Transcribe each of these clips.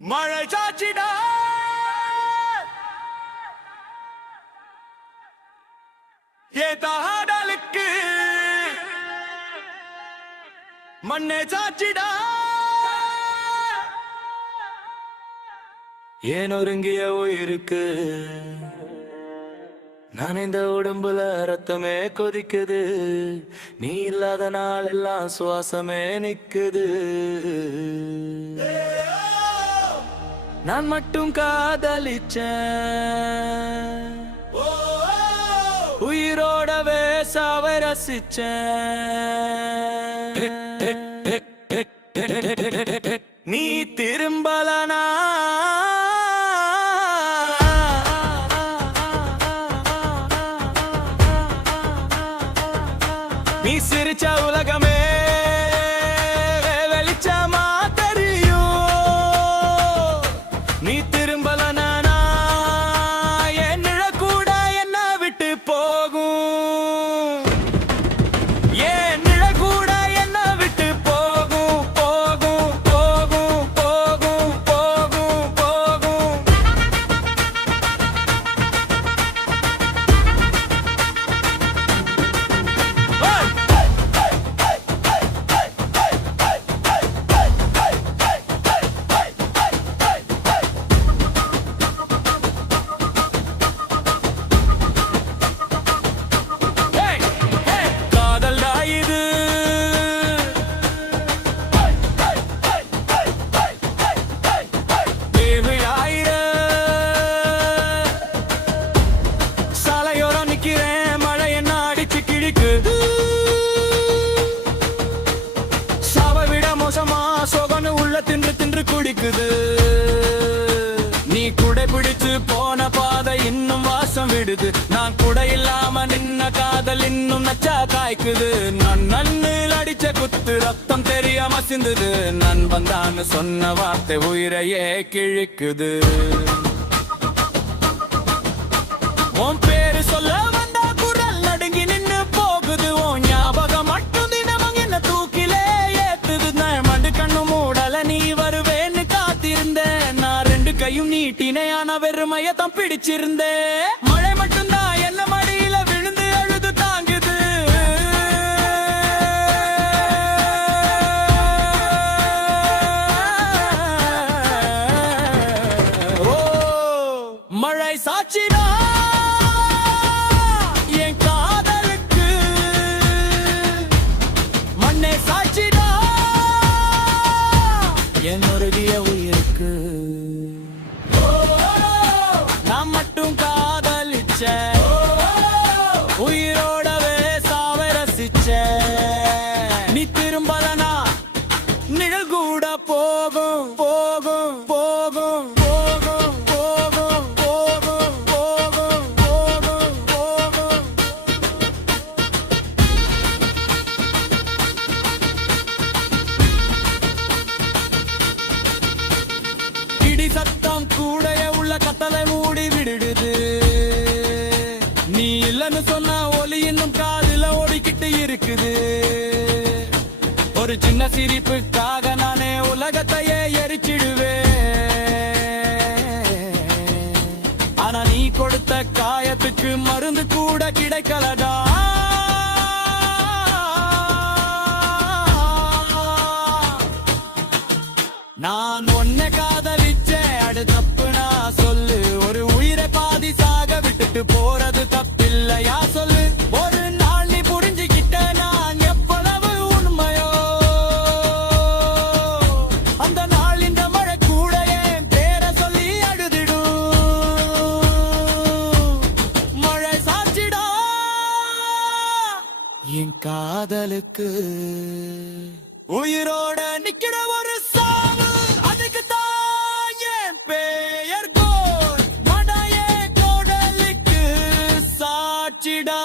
மழை சாட்சிடா ஏதாடலுக்கு மண்ணே சாட்சிடா ஏன் ஒருங்கிய உயிருக்கு நான் இந்த உடம்புல ரத்தமே கொதிக்குது நீ இல்லாத நாள் எல்லாம் சுவாசமே நிக்குது நான் மட்டும் காதலிச்சேன் உயிரோடவே சாவை ரசிச்சேன் நீ திரும்பலனா நீ சிரிச்ச உலகமே வெளிச்சமா தெரியும் நீ திரும்பலனா என் நிழல் கூட என்ன விட்டு போகும் என் நிழல் கூட என்ன விட்டு போகும் போகும் போகும் போகும் போகும் போகும் தின்று குடிக்குது நீ குடை பிடிச்சு போன பாதை இன்னும் வாசம் விடுது நான் குடை இல்லாம நின்ன காதல் இன்னும் நச்சா காய்க்குது நான் நன்னில் அடிச்ச குத்து ரத்தம் தெரியாம சிந்துது நான் வந்தான்னு சொன்ன வார்த்தை உயிரையே கிழிக்குது உன் பேரு சொல்ல வந்தா குரல் நடுங்கி நின்னு போகுது உன் ஞாபகம் மட்டும் தினமும் என்ன தூக்கிலே ஏத்துது நான் மண்டு கண்ணு மூடல நீ வருவேன்னு காத்திருந்தேன் நான் ரெண்டு கையும் நீட்டினையான வெறுமைய தான் பிடிச்சிருந்தேன் மழை மட்டும்தான் என்ன மடியில விழுந்து அழுது தாங்குது ஓ மழை சாட்சிடா என் காதலுக்கு மண்ணே சாட்சிடா என் ஒருகிய உயிருக்கு நான் மட்டும் காதலிச்சேன் உயிரோடவே சாவை ரசிச்சேன் நீ திரும்பலனா நிழல் கூட போகும் போகும் போகும் போகும் போகும் போகும் போகும் போகும் போகும் இடி சத்தம் கூடைய உள்ள கத்தலை மூடி விடுடுது நீ இல்லன்னு சொன்ன ஒலி இன்னும் காதுல ஓடிக்கிட்டு இருக்குது ஒரு சின்ன சிரிப்புக்காக நானே உலகத்தையே எரிச்சிடுவேன் ஆனா நீ கொடுத்த காயத்துக்கு மருந்து கூட கிடைக்கலடா நான் ஒன்ன காதலிச்சேன் அடு தப்பு நான் சொல்லு ஒரு உயிரை பாதி சாக விட்டுட்டு போறது தப்பில்லையா சொல்லு ஒரு நாள் நீ புரிஞ்சுக்கிட்ட நான் எவ்வளவு உண்மையோ அந்த நாள் இந்த மழை கூட என் பேரை சொல்லி அழுதிடும் மழை சாட்சிடா என் காதலுக்கு உயிரோட நிக்கிற ஒரு சாவு அதுக்கு தான் என் பெயர் கோல் மடையே கோடலுக்கு சாட்சிடா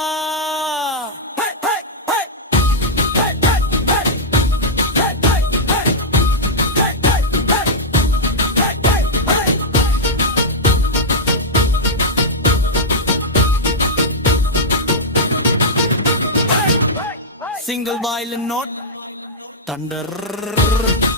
single violin note thunder